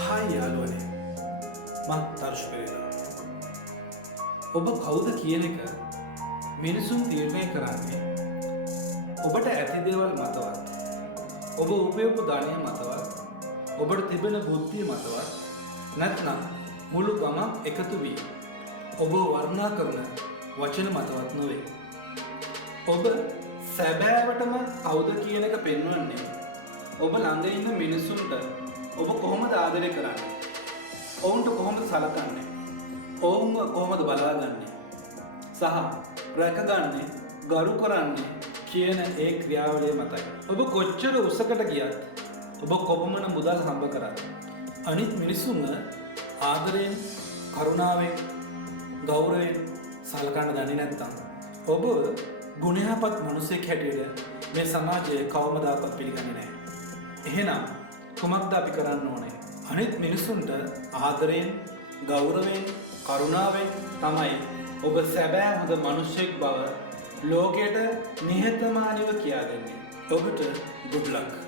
Hi යාළුවනේ මං දර්ශ පෙරේරා. ඔබ කවුද කියන එක මිනිසුන් තීරණය කරන්නේ ඔබට ඇති දේවල් මතවත්, ඔබ උපයපු ධනය මතවත්, ඔබට තිබෙන බුද්ධිය මතවත්, නැත්නම් මුළු ගමක් එකතු වී ඔබ වර්ණනා කරන වචන මතවත් නොවේ. ඔබ සැබෑවටම කවුද කියන එක පෙන්වන්නේ ඔබ ළඟ ඉන්න මිනිසුන්ට ඔබ කොහොමද ආදරය කරන්නේ, ඔවුන්ට කොහොමද සලකන්නේ, ඔවුන්ව කොහොමද බලාගන්නේ සහ රැකගන්නේ, ගරු කරන්නේ කියන ඒ ක්‍රියාවලිය මතයි. ඔබ කොච්චර උසකට ගියත්, ඔබ කොපමණ මුදල් හම්බ කරත්, අනිත් මිනිසුන්ව ආදරයෙන්, කරුණාවෙන්, ගෞරවයෙන් සලකන්න දන්නේ නැත්නම් ඔබ ගුණයහපත් මිනිසෙක් හැටියට මේ සමාජය කවමදාකවත් පිළිගන්නේ නැහැ. එහෙනම් කුමක්ද අපි කරන්න ඕනේ? අනිත් මිනිසුන්ට ආදරයෙන්, ගෞරවයෙන්, කරුණාවෙන් තමයි ඔබ සැබෑ හොඳ මිනිසෙක් බව ලෝකයට නිහතමානීව කියා දෙන්නේ. ඔබට good luck.